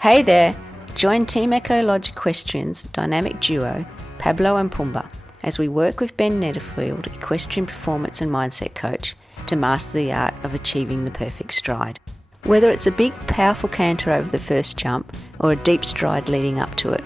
Hey there! Join Team Echo Lodge Equestrian's dynamic duo, Pablo and Pumba, as we work with Ben Netterfield, equestrian performance and mindset coach, to master the art of achieving the perfect stride. Whether it's a big, powerful canter over the first jump or a deep stride leading up to it,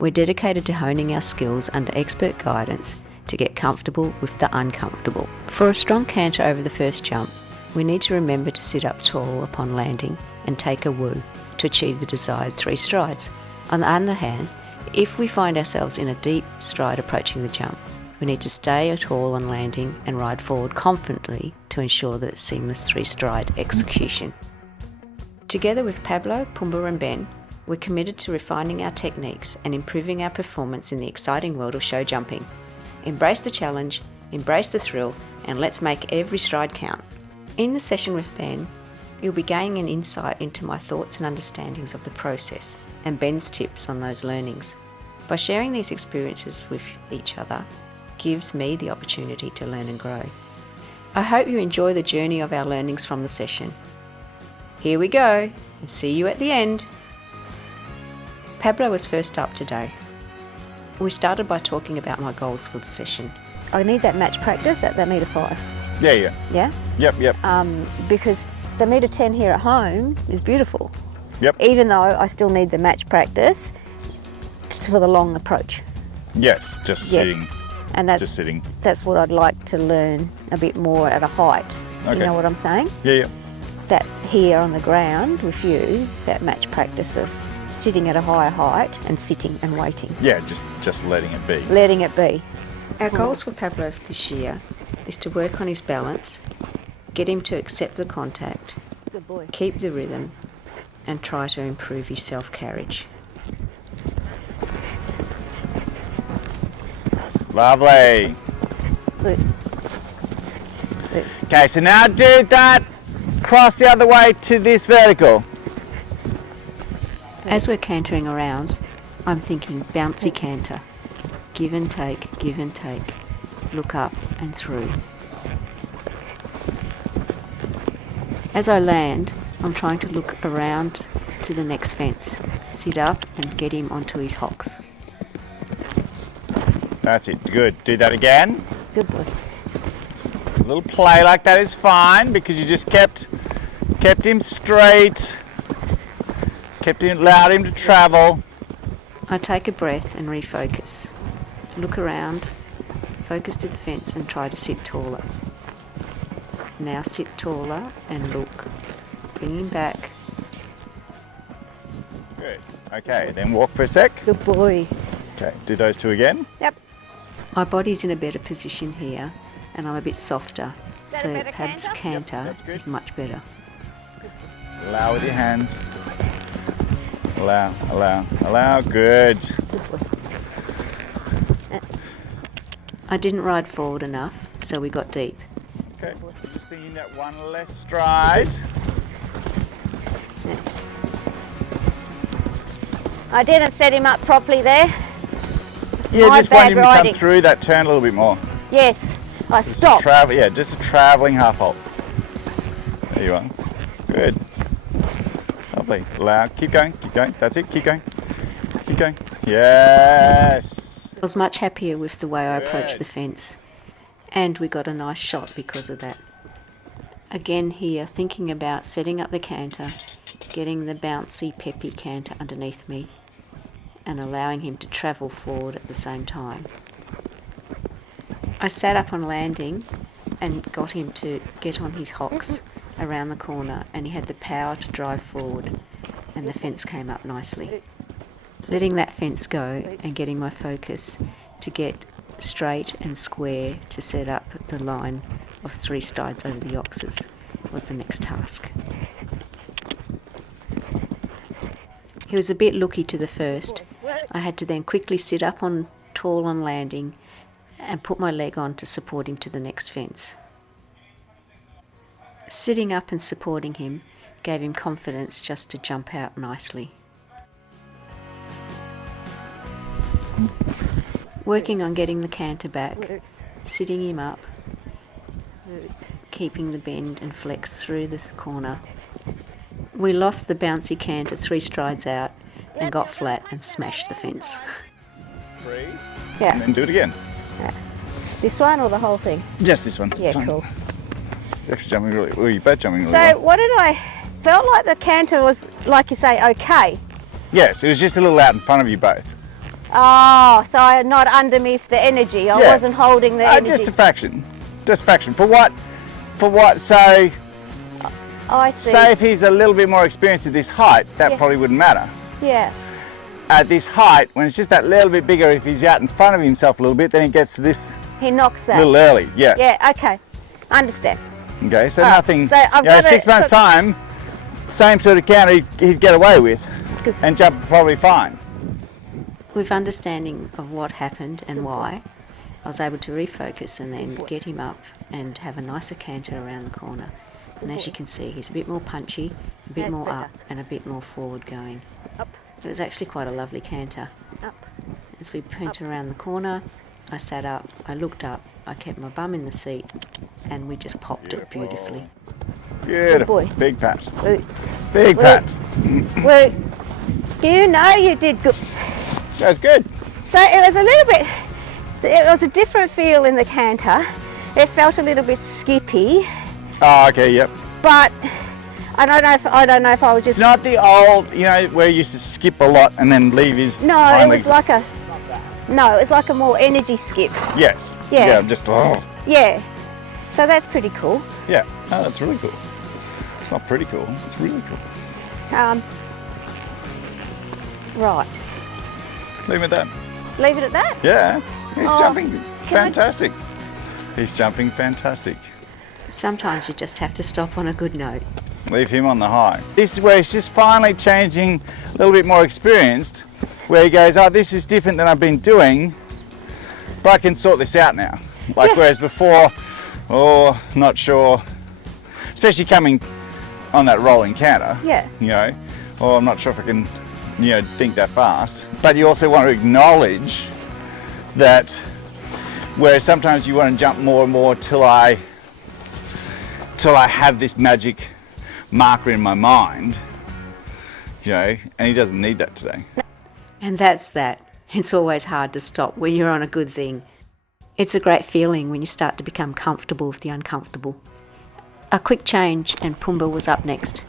we're dedicated to honing our skills under expert guidance to get comfortable with the uncomfortable. For a strong canter over the first jump, we need to remember to sit up tall upon landing and take a woo to achieve the desired 3 strides. On the other hand, if we find ourselves in a deep stride approaching the jump, we need to stay tall on landing and ride forward confidently to ensure that seamless 3-stride execution. Together with Pablo, Pumba and Ben, we're committed to refining our techniques and improving our performance in the exciting world of show jumping. Embrace the challenge, embrace the thrill, and let's make every stride count. In the session with Ben, you'll be gaining an insight into my thoughts and understandings of the process and Ben's tips on those learnings. By sharing these experiences with each other gives me the opportunity to learn and grow. I hope you enjoy the journey of our learnings from the session. Here we go, and see you at the end. Pablo was first up today. We started by talking about my goals for the session. I need that match practice at that metre 5. Yeah. Yeah? Yep. Because the metre 10 here at home is beautiful. Yep. Even though I still need the match practice for the long approach. Yes, just sitting. And that's what I'd like to learn a bit more at a height. Okay. You know what I'm saying? Yeah. That here on the ground with you, that match practice of sitting at a higher height and sitting and waiting. Yeah, just letting it be. Letting it be. Our goals for Pablo this year is to work on his balance, get him to accept the contact, good boy, keep the rhythm, and try to improve his self-carriage. Lovely. Look. Okay, so now do that. Cross the other way to this vertical. As we're cantering around, I'm thinking bouncy canter. Give and take, look up and through. As I land, I'm trying to look around to the next fence, sit up and get him onto his hocks. That's it, good. Do that again. Good boy. A little play like that is fine because you just kept him straight, allowed him to travel. I take a breath and refocus. Look around, focus to the fence and try to sit taller. Now sit taller and look. Bring him back. Good. Okay, then walk for a sec. Good boy. Okay, do those 2 again. Yep. My body's in a better position here and I'm a bit softer, so Pab's canter is much better. Allow with your hands. Allow. Good. I didn't ride forward enough, so we got deep. Okay, just thinking that one less stride. I didn't set him up properly there. Yeah, just want him to come through that turn a little bit more. Yes, I stopped. Just a travelling half halt. There you are. Good. Lovely. Allow. Keep going. That's it. Keep going. Yes. I was much happier with the way I approached the fence, and we got a nice shot because of that. Again here, thinking about setting up the canter, getting the bouncy, peppy canter underneath me, and allowing him to travel forward at the same time. I sat up on landing and got him to get on his hocks around the corner, and he had the power to drive forward, and the fence came up nicely. Letting that fence go and getting my focus to get straight and square to set up the line of 3 strides over the oxes was the next task. He was a bit looky to the first. I had to then quickly sit up on tall on landing and put my leg on to support him to the next fence. Sitting up and supporting him gave him confidence just to jump out nicely. Working on getting the canter back, sitting him up, keeping the bend and flex through the corner, We lost the bouncy canter 3 strides out and got flat and smashed the fence. Breathe. Yeah. And then do it again. This one or the whole thing? Just this one. Yeah, It's fine. cool. It's actually jumping really. Well, you're both jumping really So well. what did I felt like the canter was, like you say, okay. Yes, it was just a little out in front of you both. Oh, so I not underneath the energy. I Yeah. wasn't holding the energy. Just a fraction. Just a fraction. For what? So, Oh, I see. say if he's a little bit more experienced at this height, that Yeah. probably wouldn't matter. Yeah. At this height, when it's just that little bit bigger, if he's out in front of himself a little bit, then he gets to this He knocks that. a little early. Yes. Yeah, okay. Understand. Okay, so Alright, nothing, so I've got 6 months time, same sort of counter he'd get away with Good. and jump probably fine. With understanding of what happened and why, I was able to refocus and then get him up and have a nicer canter around the corner. And as you can see, he's a bit more punchy, a bit That's more better. up and a bit more forward going. Up, It was actually quite a lovely canter. up. As we went around the corner, I sat up, I looked up, I kept my bum in the seat and we just popped it beautifully. Beautiful. boy. Big pats. Woo. Big Woo. pats. Woo. You know you did good. That's good. So it was a little bit, it was a different feel in the canter. It felt a little bit skippy, Oh, okay, yep. but I don't know if I was It's just. not the old, where he used to skip a lot and then leave his No, hind it was legs. it was like a more energy skip. Yes. Yeah. Yeah, just, Yeah. So that's pretty cool. yeah. Oh, that's really cool. It's not pretty cool, it's really cool. Right. Leave it at that. Leave it at that. Yeah, he's Oh, jumping can I- fantastic. He's jumping fantastic. Sometimes you just have to stop on a good note. Leave him on the high. This is where he's just finally changing, a little bit more experienced, where he goes, oh, this is different than I've been doing, but I can sort this out now. Like Yeah. whereas before, oh, not sure, especially coming on that rolling counter, Yeah. oh, I'm not sure if I can, think that fast. But you also want to acknowledge that, whereas sometimes you want to jump more and more till I have this magic marker in my mind, and he doesn't need that today. And that's that. It's always hard to stop when you're on a good thing. It's a great feeling when you start to become comfortable with the uncomfortable. A quick change and Pumba was up next.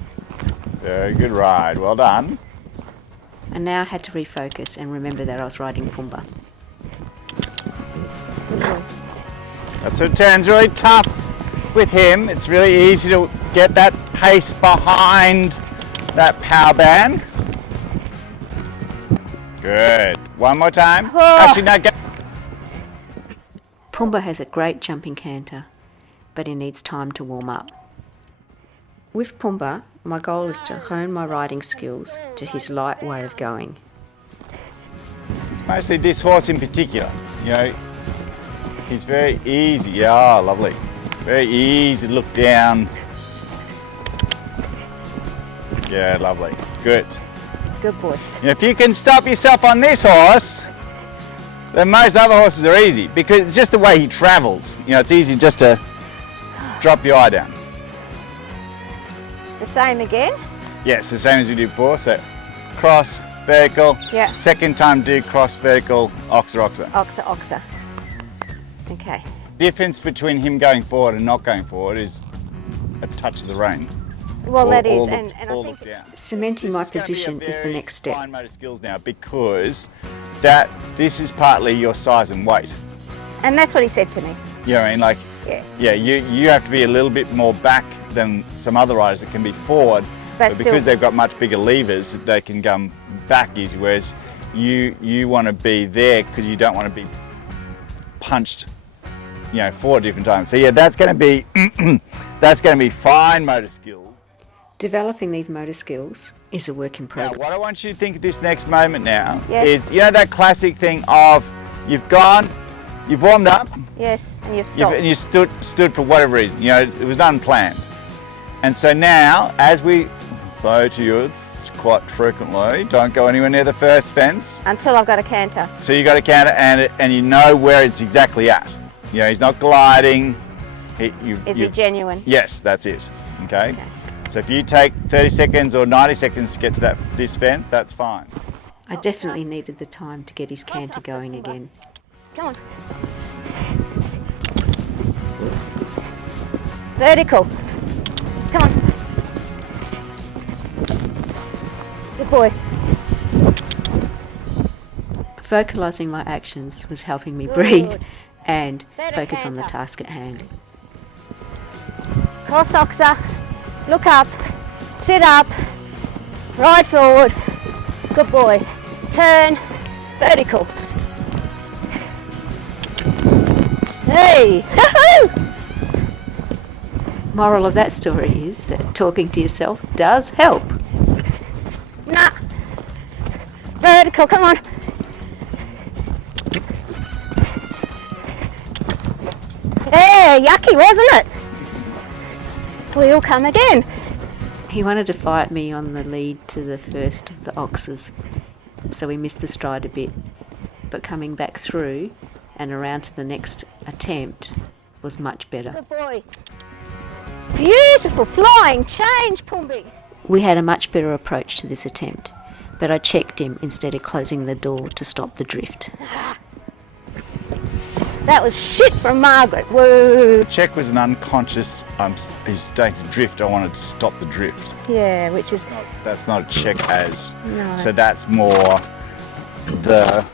Very good ride, well done. And now I had to refocus and remember that I was riding Pumba. That's what turns really tough with him. It's really easy to get that pace behind that power band. Good. One more time. Actually, no, go. Pumba has a great jumping canter, but he needs time to warm up. With Pumba, my goal is to hone my riding skills to his light way of going. It's mostly this horse in particular. He's very easy. Oh, lovely. Very easy to look down. Yeah, lovely. Good. Good boy. If you can stop yourself on this horse, then most other horses are easy because it's just the way he travels. It's easy just to drop your eye down. The same again. Yes, the same as we did before. So cross, vertical. Yeah. Second time do cross, vertical, oxa, oxa. Oxa. Okay. Difference between him going forward and not going forward is a touch of the rein. Well, that is, Or and I look think down. Cementing my This gonna be a position is the very next step. fine motor skills now because this is partly your size and weight. and that's what he said to me. You know what I mean? Like, Yeah. you have to be a little bit more back than some other riders that can be forward, But but still- because they've got much bigger levers, they can come back easy. Whereas you want to be there because you don't want to be punched, 4 different times. So yeah, that's going to be fine motor skills. Developing these motor skills is a work in Now, progress. what I want you to think at this next moment now Yes. is, that classic thing of you've warmed up, Yes, and you've stopped. and you stood for whatever reason. It was unplanned. And so now, as we say to you, it's quite frequently, don't go anywhere near the first fence. Until I've got a canter. So you got to count it, and you know where it's exactly at. He's not gliding. Is he genuine? Yes, that's it. Okay. So if you take 30 seconds or 90 seconds to get to this fence, that's fine. I definitely needed the time to get his canter going again. Come on. Vertical. Come on. Good boy. Vocalising my actions was helping me breathe Good. and Better focus on the canter. task at hand. Cross oxer. Look up. Sit up. Right forward. Good boy. Turn. Vertical. Hey! Moral of that story is that talking to yourself does help. Nah. Vertical, come on. Hey, yucky, wasn't it? We'll come again. He wanted to fight me on the lead to the first of the oxes, so we missed the stride a bit. But coming back through and around to the next attempt was much better. Good boy. Beautiful flying change, Pumbi. We had a much better approach to this attempt, but I checked him instead of closing the door to stop the drift. That was shit from Margaret. Woo. Check was an unconscious, he's starting to drift, I wanted to stop the drift. Yeah, which is That's not a check as. No. So that's more the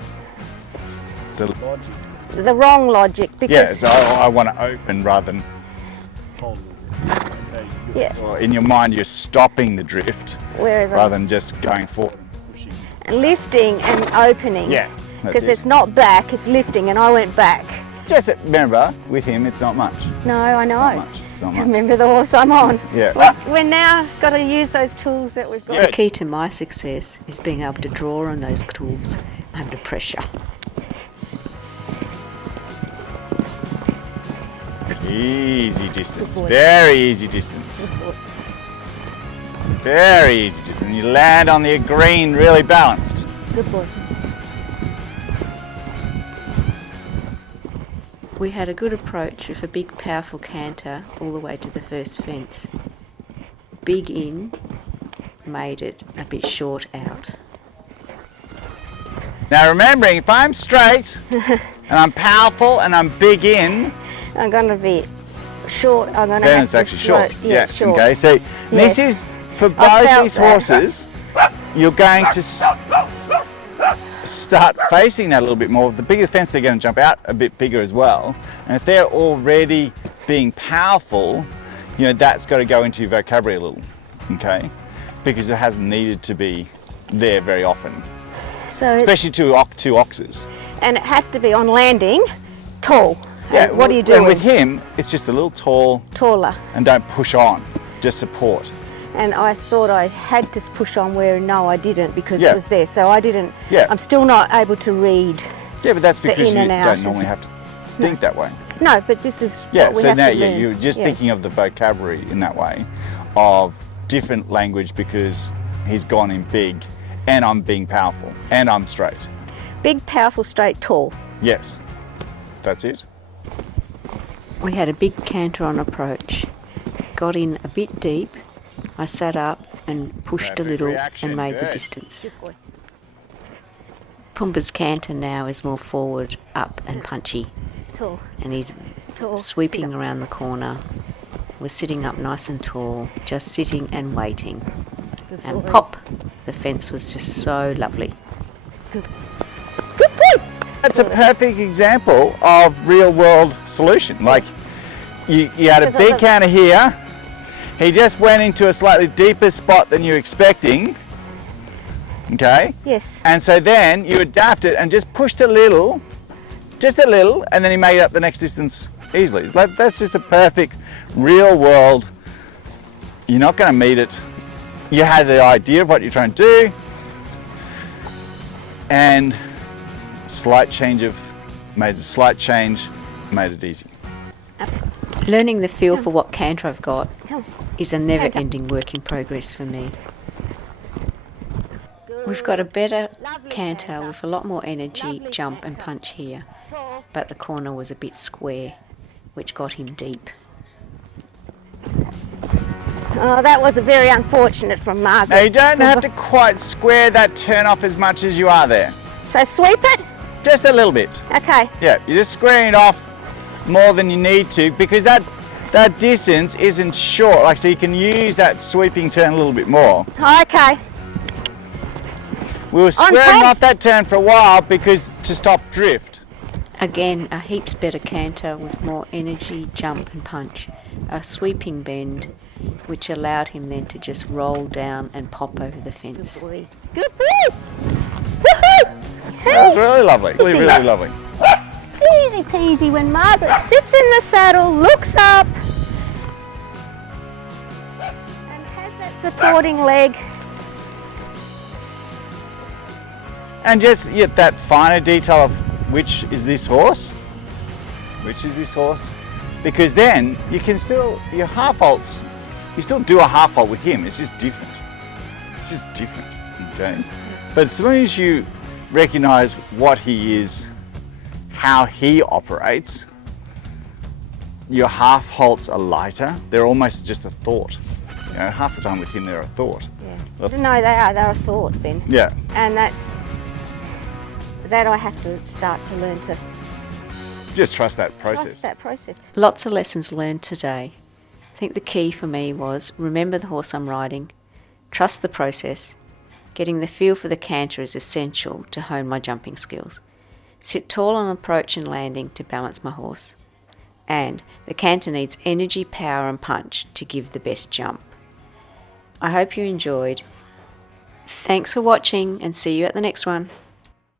logic. the wrong logic Yeah, because so I want to open rather than hold. yeah. Or in your mind, you're stopping the drift Whereas rather than just going forward and pushing. lifting and opening. Yeah, Because it's not back, it's lifting, and I went back. Just remember, with him, it's not much. No, I know. Not much. It's not much. Remember the horse I'm on. Yeah. We're now got to use those tools that we've got. Yeah. The key to my success is being able to draw on those tools under pressure. Easy distance. Good boy. Very easy distance. Very easy distance. You land on the green really balanced. Good boy. We had a good approach with a big powerful canter all the way to the first fence. Big in made it a bit short out. Now remembering, if I'm straight and I'm powerful and I'm big in, I'm going to be short. I'm going to then have it's to actually slow- short. Yeah, Yes, short. okay. So this is, for both felt these that. horses, you're going to start facing that a little bit more. The bigger the fence, they're going to jump out a bit bigger as well. And if they're already being powerful, you know, that's got to go into your vocabulary a little, okay? Because it hasn't needed to be there very often, So it's, especially two oxes. and it has to be on landing, tall. Yeah. And what do you And do? with him, it's just a little tall Taller. and don't push on, just support. And I thought I had to push on where no, I didn't because Yeah. it was there. So I didn't. Yeah. I'm still not able to read. Yeah, but that's The because in you and out don't and- normally have to think that way. No, but this is Yeah, what we so have now to learn. you're just Yeah. thinking of the vocabulary in that way of different language because he's gone in big and I'm being powerful and I'm straight. Big, powerful, straight, tall. Yes, that's it. We had a big canter on approach. Got in a bit deep. I sat up and pushed a Perfect little reaction, and made the good. distance. Good boy. Pumba's canter now is more forward, up and punchy, Tall. and he's Tall. sweeping Sit up. around the corner. We're sitting up nice and tall, just sitting and waiting. Good And boy. pop! The fence was just so lovely. Good boy. That's a perfect example of real world solution. Like you had a Because I big love- counter here, he just went into a slightly deeper spot than you're expecting, okay? Yes. And so then you adapted and just pushed a little, and then he made up the next distance easily. That's just a perfect real world. You're not going to meet it. You had the idea of what you're trying to do, and made it easy. Learning the feel for what canter I've got Come. is a never-ending work in progress for me. We've got a better Lovely canter canter. with a lot more energy, Lovely jump and canter. punch here, Tall. but the corner was a bit square, which got him deep. Oh, that was very unfortunate from Margaret. Now you don't have to quite square that turn off as much as you are there. So sweep it? Just a little bit. Okay. Yeah, you're just squaring it off more than you need to, because that distance isn't short. Like, so you can use that sweeping turn a little bit more. Okay. We were squaring off that turn for a while because to stop drift. Again, a heaps better canter with more energy, jump and punch. A sweeping bend, which allowed him then to just roll down and pop over the fence. Good boy. Good boy. Woohoo! That was really lovely. Really, really lovely. Easy peasy when Margaret sits in the saddle, looks up, and has that supporting leg. And just that finer detail of which is this horse, because then you can still, your half halts, you still do a half halt with him, it's just different. Okay? But as long as you recognize what he is, how he operates, your half halts are lighter. They're almost just a thought. You know, half the time with him they're a thought. Yeah. No, they're a thought, Ben. Yeah. And that I have to start to learn to just trust that process. Lots of lessons learned today. I think the key for me was remember the horse I'm riding, trust the process. Getting the feel for the canter is essential to hone my jumping skills. Sit tall on approach and landing to balance my horse. And the canter needs energy, power and punch to give the best jump. I hope you enjoyed. Thanks for watching and see you at the next one.